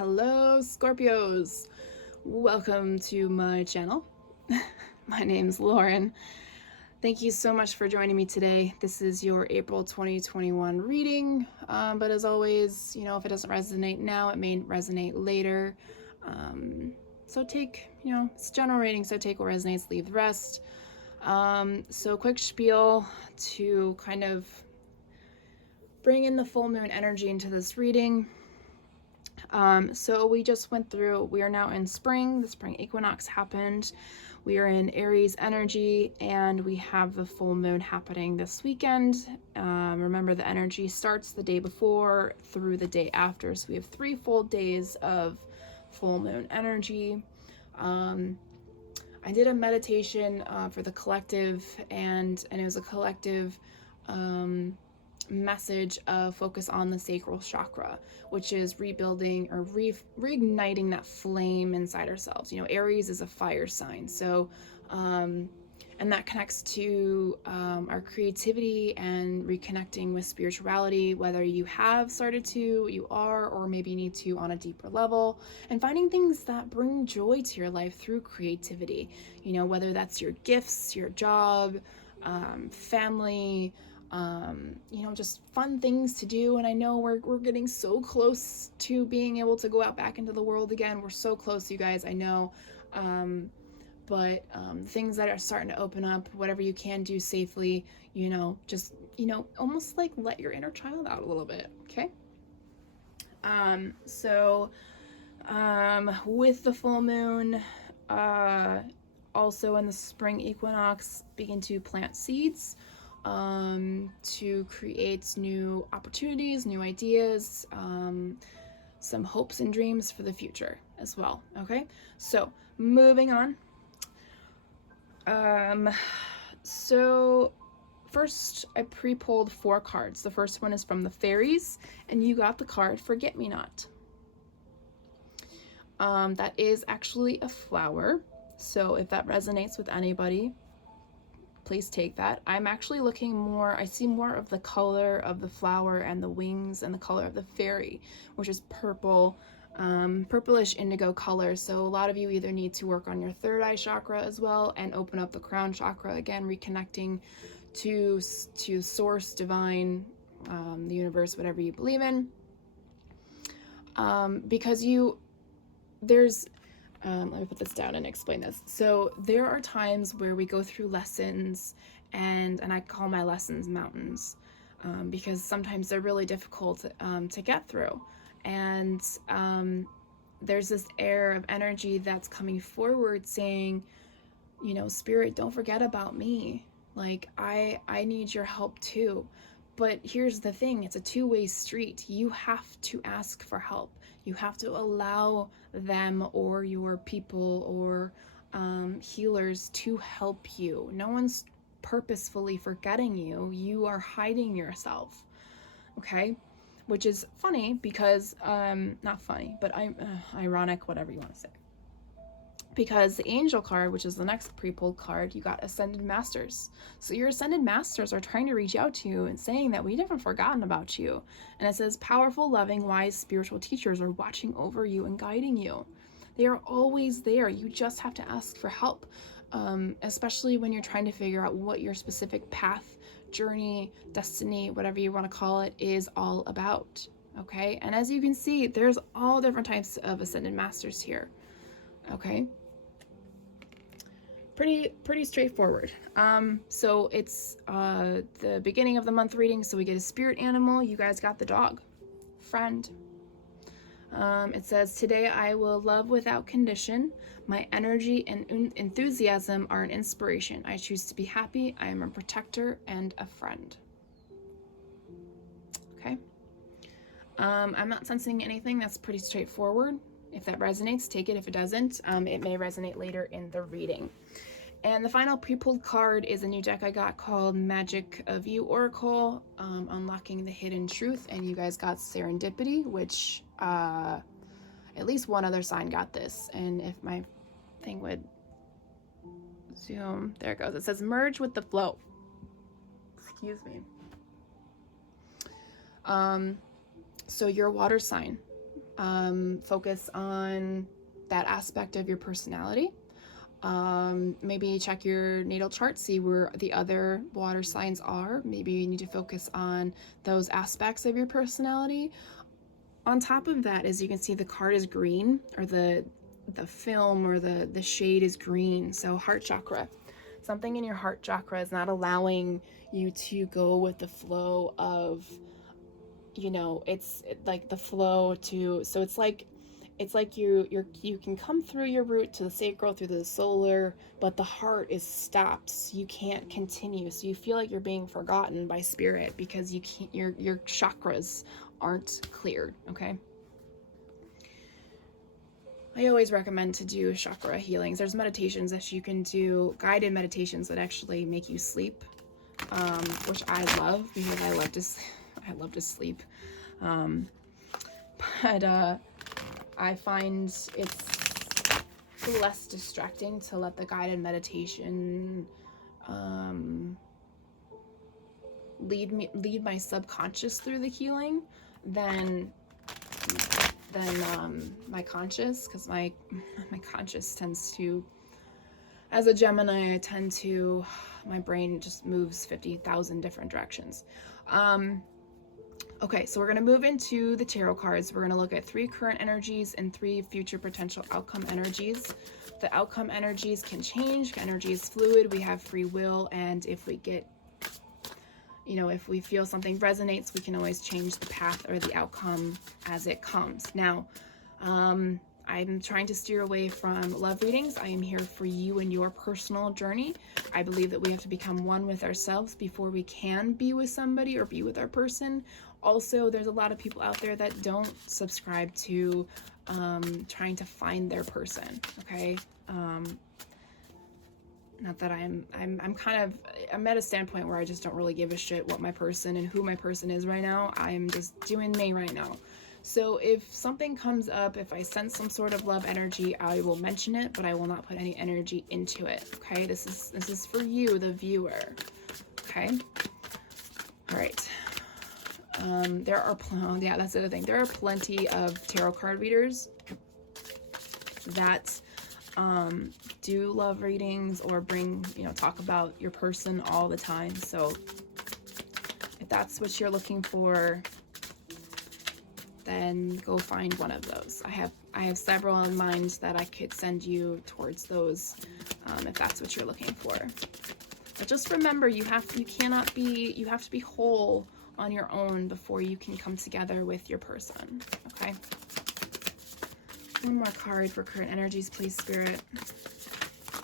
Hello, Scorpios. Welcome to my channel. My name's Lauren. Thank you so much for joining me today. This is your April 2021 reading, but as always, if it doesn't resonate now, it may resonate later. So it's general reading, so take what resonates, leave the rest. So quick spiel to kind of bring in the full moon energy into this reading. So we just went through, we are now in spring. The spring equinox happened. We are in Aries energy, and we have the full moon happening this weekend. Remember, the energy starts the day before through the day after. So we have 3 full days of full moon energy. I did a meditation for the collective, and it was a collective message of focus on the sacral chakra, which is rebuilding or reigniting that flame inside ourselves. Aries is a fire sign, so and that connects to our creativity and reconnecting with spirituality, whether you have started to, you are, or maybe need to on a deeper level, and finding things that bring joy to your life through creativity, whether that's your gifts, your job, family, just fun things to do. And I know we're getting so close to being able to go out back into the world again. We're so close, you guys, I know. But things that are starting to open up, whatever you can do safely, just, almost like let your inner child out a little bit, okay? With the full moon, also in the spring equinox, begin to plant seeds to create new opportunities, new ideas, some hopes and dreams for the future as well. Okay, so moving on. So first I pre-pulled 4 cards. The first one is from the fairies, and you got the card Forget-Me-Not. That is actually a flower, so if that resonates with anybody, please take that. I'm actually looking more, I see more of the color of the flower and the wings and the color of the fairy, which is purple, purplish indigo color. So a lot of you either need to work on your third eye chakra as well and open up the crown chakra, again, reconnecting to source, divine, the universe, whatever you believe in. Because let me put this down and explain this. So there are times where we go through lessons, and I call my lessons mountains, because sometimes they're really difficult to get through. And there's this air of energy that's coming forward saying, Spirit, don't forget about me. Like, I need your help too. But here's the thing, it's a two-way street. You have to ask for help. You have to allow them or your people or healers to help you. No one's purposefully forgetting you. You are hiding yourself, okay? Which is funny because, not funny, but ironic, whatever you want to say. Because the angel card, which is the next pre-pulled card, you got Ascended Masters. So your Ascended Masters are trying to reach out to you and saying that we haven't forgotten about you. And it says, powerful, loving, wise, spiritual teachers are watching over you and guiding you. They are always there. You just have to ask for help, especially when you're trying to figure out what your specific path, journey, destiny, whatever you want to call it, is all about. Okay? And as you can see, there's all different types of Ascended Masters here. Okay? Pretty straightforward. So it's the beginning of the month reading, so we get a spirit animal. You guys got the dog. Friend. It says, today I will love without condition. My energy and enthusiasm are an inspiration. I choose to be happy. I am a protector and a friend. Okay. I'm not sensing anything. That's pretty straightforward. If that resonates, take it. If it doesn't, it may resonate later in the reading. And the final pre-pulled card is a new deck I got called Magic of You Oracle, Unlocking the Hidden Truth. And you guys got Serendipity, which at least one other sign got this. And if my thing would zoom, there it goes. It says merge with the flow. Excuse me. So you're a water sign. Focus on that aspect of your personality. Maybe check your natal chart, see where the other water signs are. Maybe you need to focus on those aspects of your personality. On top of that, as you can see, the card is green, or the film or the shade is green. So heart chakra. Something in your heart chakra is not allowing you to go with the flow of, it's like the flow to, so it's like you can come through your root to the sacral, through the solar, but the heart is stopped. So you can't continue. So you feel like you're being forgotten by spirit because you can't, your chakras aren't cleared. Okay. I always recommend to do chakra healings. There's meditations that you can do, guided meditations that actually make you sleep, which I love because I love to sleep. But I find it's less distracting to let the guided meditation lead my subconscious through the healing than my conscious, because my conscious tends to, as a Gemini, my brain just moves 50,000 different directions. Okay, so we're going to move into the tarot cards. We're going to look at 3 current energies and 3 future potential outcome energies. The outcome energies can change. Energy is fluid. We have free will, and if we get, if we feel something resonates, we can always change the path or the outcome as it comes. Now, I'm trying to steer away from love readings. I am here for you and your personal journey. I believe that we have to become one with ourselves before we can be with somebody or be with our person. Also, there's a lot of people out there that don't subscribe to trying to find their person. Okay. Not that I'm at a standpoint where I just don't really give a shit what my person and who my person is right now. I'm just doing me right now. So if something comes up, if I sense some sort of love energy, I will mention it, but I will not put any energy into it. Okay, this is for you, the viewer. Okay. All right. That's the other thing. There are plenty of tarot card readers that do love readings or talk about your person all the time. So if that's what you're looking for, then go find one of those. I have several in mind that I could send you towards those, if that's what you're looking for. But just remember, you have to be whole on your own before you can come together with your person. Okay. One more card for current energies, please, Spirit.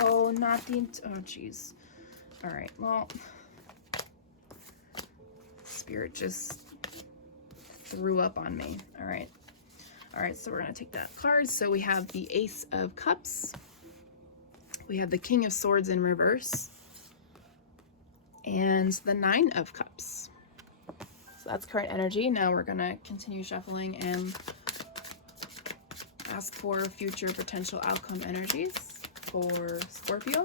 Oh, not the... Oh, jeez. All right, well... Spirit just threw up on me. All right. All right, so we're going to take that card. So we have the Ace of Cups. We have the King of Swords in reverse. And the Nine of Cups. So that's current energy. Now we're going to continue shuffling and ask for future potential outcome energies for Scorpio.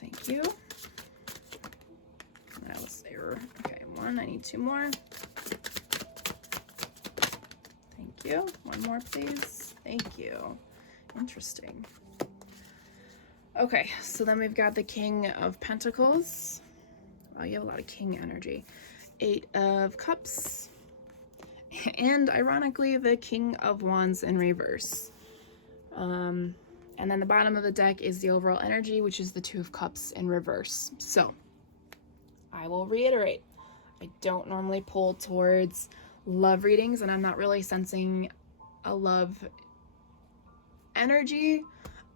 Thank you. That was error. Okay, 1. I need 2 more. Thank you. 1 more, please. Thank you. Interesting. Okay, so then we've got the King of Pentacles. Wow, you have a lot of King energy. 8 of Cups. And ironically, the King of Wands in reverse. And then the bottom of the deck is the overall energy, which is the 2 of Cups in reverse. So, I will reiterate. I don't normally pull towards love readings, and I'm not really sensing a love energy.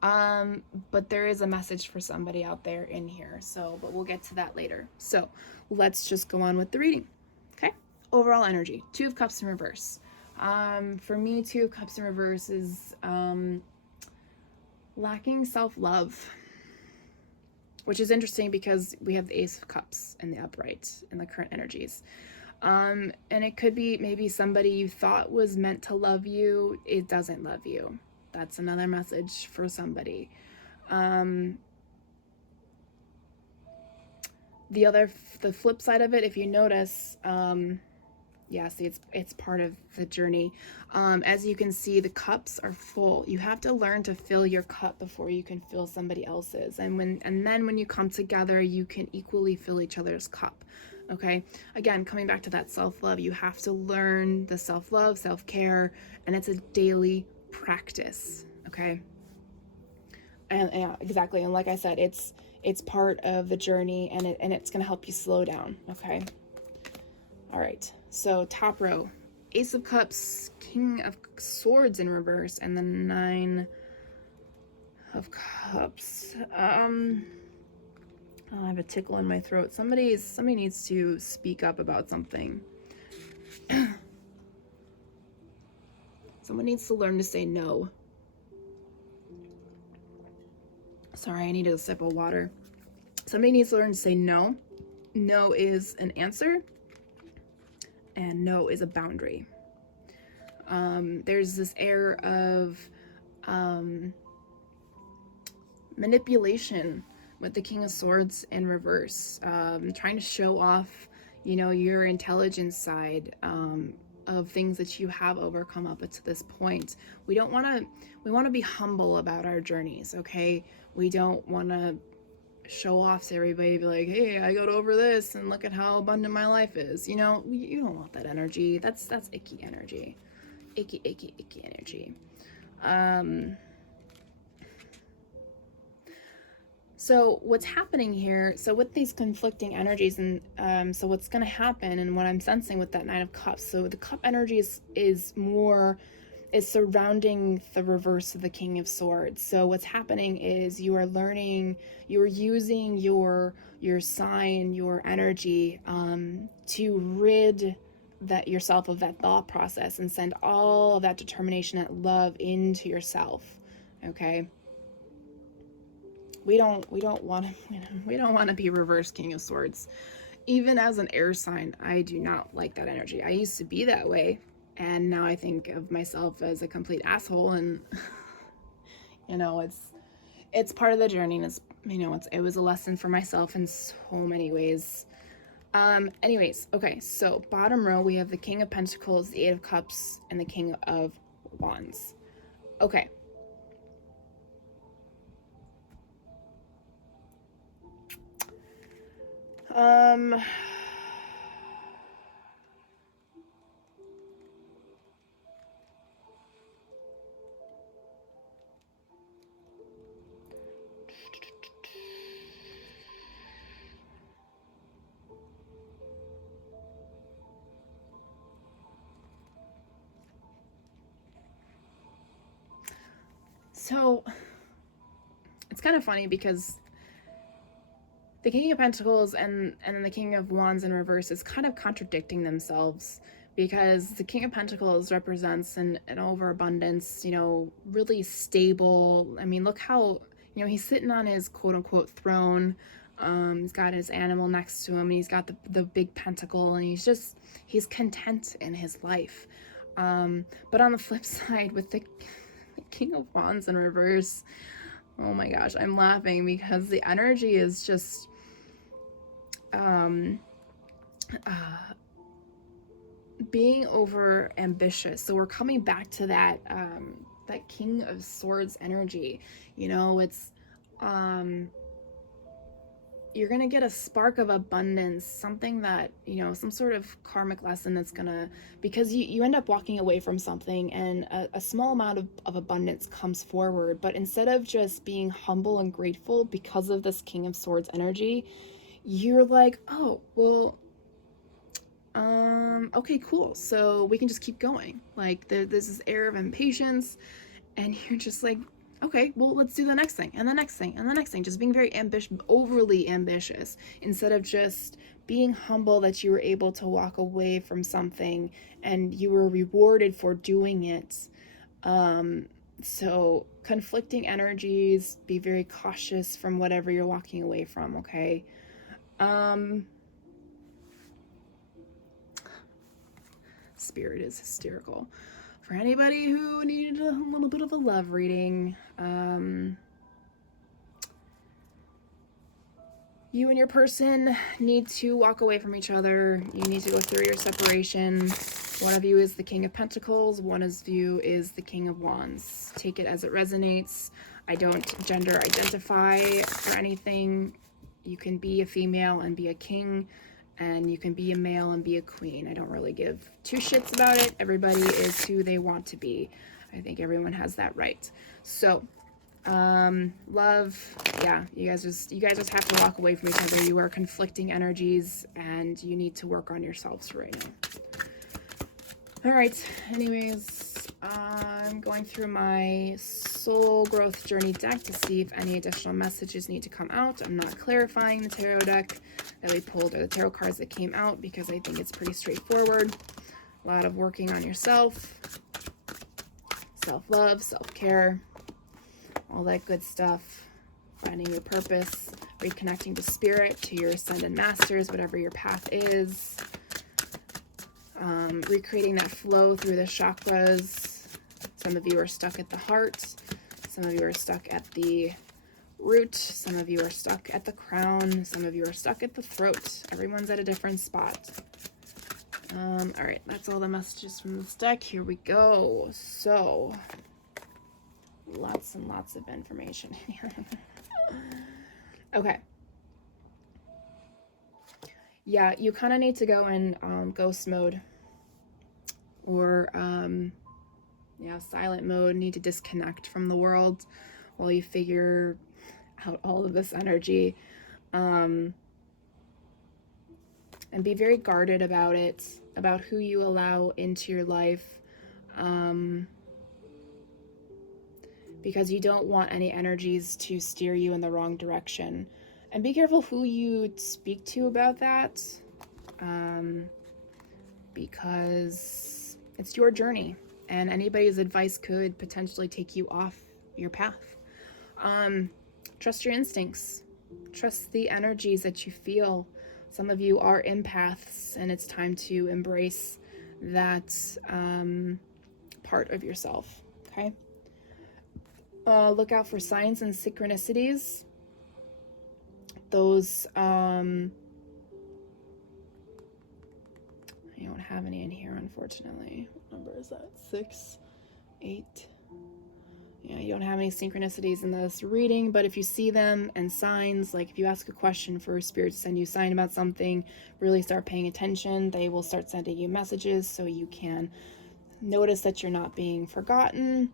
But there is a message for somebody out there in here. So, but we'll get to that later. So, let's just go on with the reading. Okay? Overall energy. 2 of Cups in reverse. For me, 2 of Cups in reverse is lacking self-love, which is interesting because we have the Ace of Cups in the upright in the current energies. And it could be maybe somebody you thought was meant to love you, it doesn't love you. That's another message for somebody. the flip side of it, if you notice, yeah, see, it's part of the journey. As you can see, the cups are full. You have to learn to fill your cup before you can fill somebody else's. And then when you come together, you can equally fill each other's cup. Okay? Again, coming back to that self-love, you have to learn the self-love, self-care, and it's a daily practice. Okay? And yeah, exactly. And like I said, it's part of the journey, and it's going to help you slow down. Okay? All right, so top row, Ace of Cups, King of Swords in reverse, and the Nine of Cups. I have a tickle in my throat. Somebody needs to speak up about something. Someone needs to learn to say no. Sorry, I need a sip of water. Somebody needs to learn to say no. No is an answer, and no is a boundary. There's this air of manipulation with the King of Swords in reverse, trying to show off, your intelligence side, of things that you have overcome up to this point. We want to be humble about our journeys, okay? We don't want to show off to everybody, be like, hey, I got over this and look at how abundant my life is. You don't want that energy. That's icky energy. Icky energy. So what's happening here, so with these conflicting energies, and so what's going to happen, and what I'm sensing with that Nine of Cups, so the cup energy is surrounding the reverse of the King of Swords. So what's happening is you are using your sign, your energy, to rid yourself of that thought process and send all of that determination, that love into yourself. Okay? We don't want to be reverse King of Swords. Even as an air sign, I do not like that energy. I used to be that way, and now I think of myself as a complete asshole, and it's part of the journey, and it was a lesson for myself in so many ways. Anyways, okay, so bottom row we have the King of Pentacles, the Eight of Cups, and the King of Wands. Okay. So it's kind of funny because the King of Pentacles and the King of Wands in reverse is kind of contradicting themselves, because the King of Pentacles represents an overabundance, really stable. I mean, look how, he's sitting on his quote unquote throne. He's got his animal next to him, and he's got the big pentacle, and he's content in his life. But on the flip side, with the King of Wands in reverse, oh my gosh, I'm laughing because the energy is just being over ambitious. So we're coming back to that King of Swords energy. It's you're gonna get a spark of abundance, something that, some sort of karmic lesson that's gonna, because you end up walking away from something, and a small amount of abundance comes forward. But instead of just being humble and grateful because of this King of Swords energy, you're like, oh, well, okay, cool, so we can just keep going. Like, there's this air of impatience, and you're just like, okay, well, let's do the next thing, and the next thing, and the next thing. Just being very overly ambitious, instead of just being humble that you were able to walk away from something and you were rewarded for doing it. So conflicting energies, be very cautious from whatever you're walking away from, okay? Spirit is hysterical. For anybody who needed a little bit of a love reading, You and your person need to walk away from each other. You need to go through your separation. One of you is the King of Pentacles. One of you is the King of Wands. Take it as it resonates. I don't gender identify or anything. You can be a female and be a king, and you can be a male and be a queen. I don't really give two shits about it. Everybody is who they want to be. I think everyone has that right. So, love, yeah, you guys just have to walk away from each other. You are conflicting energies, and you need to work on yourselves for right now. All right, anyways, I'm going through my soul growth journey deck to see if any additional messages need to come out. I'm not clarifying the tarot deck that we pulled or the tarot cards that came out because I think it's pretty straightforward. A lot of working on yourself, self-love, self-care, all that good stuff, finding your purpose, reconnecting to spirit, to your ascended masters, whatever your path is. Recreating that flow through the chakras. Some of you are stuck at the heart. Some of you are stuck at the root. Some of you are stuck at the crown. Some of you are stuck at the throat. Everyone's at a different spot. All right, that's all the messages from this deck. Here we go. So, lots and lots of information here. Okay. Yeah, you kind of need to go in ghost mode or silent mode. Need to disconnect from the world while you figure out all of this energy, and be very guarded about it, about who you allow into your life, because you don't want any energies to steer you in the wrong direction. And be careful who you speak to about that, because it's your journey and anybody's advice could potentially take you off your path. Trust your instincts. Trust the energies that you feel. Some of you are empaths, and it's time to embrace that part of yourself, okay? Look out for signs and synchronicities. Those, I don't have any in here, unfortunately. What number is that? 6, 8. Yeah, you don't have any synchronicities in this reading, but if you see them and signs, like if you ask a question for Spirit to send you a sign about something, really start paying attention. They will start sending you messages so you can notice that you're not being forgotten.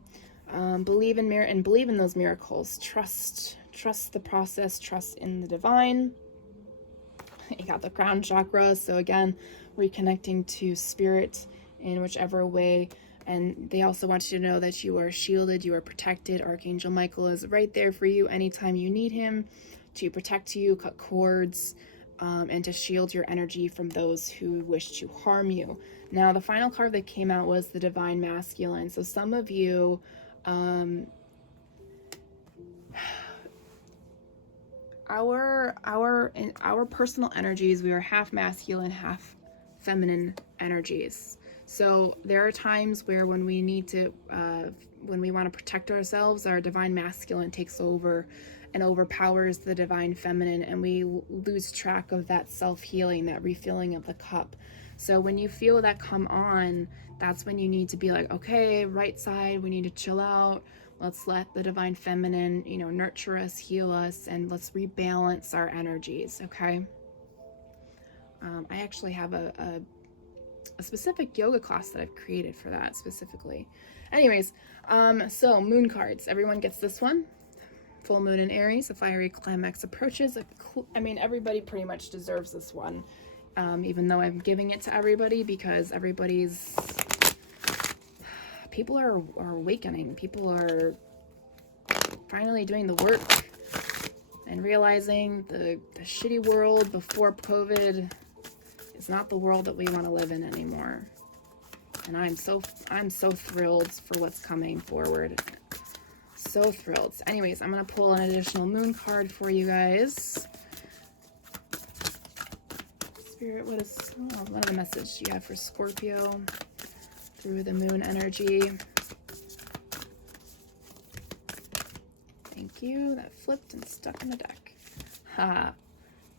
Believe in those miracles. Trust the process. Trust in the divine. You got the crown chakra, so again, reconnecting to spirit in whichever way. And they also want you to know that you are shielded, you are protected. Archangel Michael is right there for you anytime you need him to protect you, cut cords, and to shield your energy from those who wish to harm you. Now, the final card that came out was the Divine Masculine. So some of you, our personal energies, we are half masculine, half feminine energies. So there are times where when we need to, when we want to protect ourselves, our divine masculine takes over and overpowers the divine feminine, and we lose track of that self-healing, that refilling of the cup. So when you feel that come on, that's when you need to be like, okay, right side, we need to chill out. Let's let the divine feminine, nurture us, heal us, and let's rebalance our energies, okay? I actually have a specific yoga class that I've created for that specifically. Anyways, so moon cards. Everyone gets this one. Full moon in Aries, a fiery climax approaches. Everybody pretty much deserves this one, even though I'm giving it to everybody because people are awakening. People are finally doing the work and realizing the shitty world before COVID is not the world that we want to live in anymore. And I'm so thrilled for what's coming forward. So thrilled. Anyways, I'm going to pull an additional moon card for you guys. Spirit, what are the message you have for Scorpio through the moon energy? Thank you. That flipped and stuck in the deck.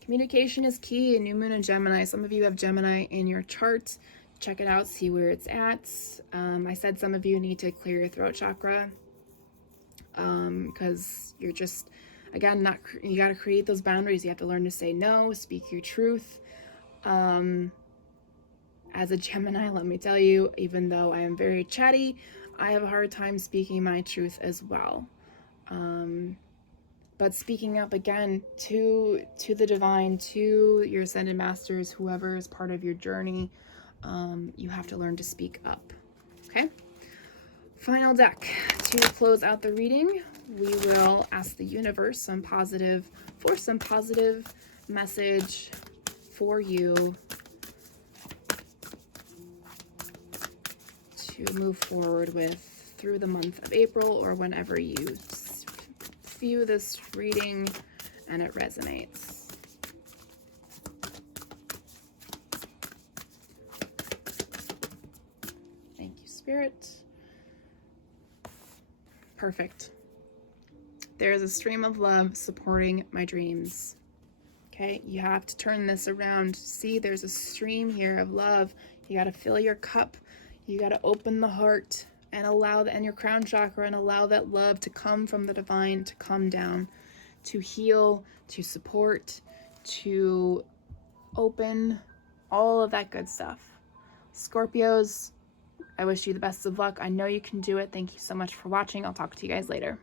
Communication is key. New moon in Gemini. Some of you have Gemini in your chart. Check it out, see where it's at. I said some of you need to clear your throat chakra because you're just, again, you got to create those boundaries. You have to learn to say no, speak your truth. As a Gemini, let me tell you, even though I am very chatty, I have a hard time speaking my truth as well. But speaking up again to the divine, to your ascended masters, whoever is part of your journey, you have to learn to speak up. Okay? Final deck. To close out the reading, we will ask the universe some positive message for you to move forward with through the month of April, or whenever you view this reading and it resonates. Thank you, Spirit. Perfect. There is a stream of love supporting my dreams. Okay, you have to turn this around. See, there's a stream here of love. You got to fill your cup. You got to open the heart and and your crown chakra, and allow that love to come from the divine, to come down, to heal, to support, to open, all of that good stuff. Scorpios, I wish you the best of luck. I know you can do it. Thank you so much for watching. I'll talk to you guys later.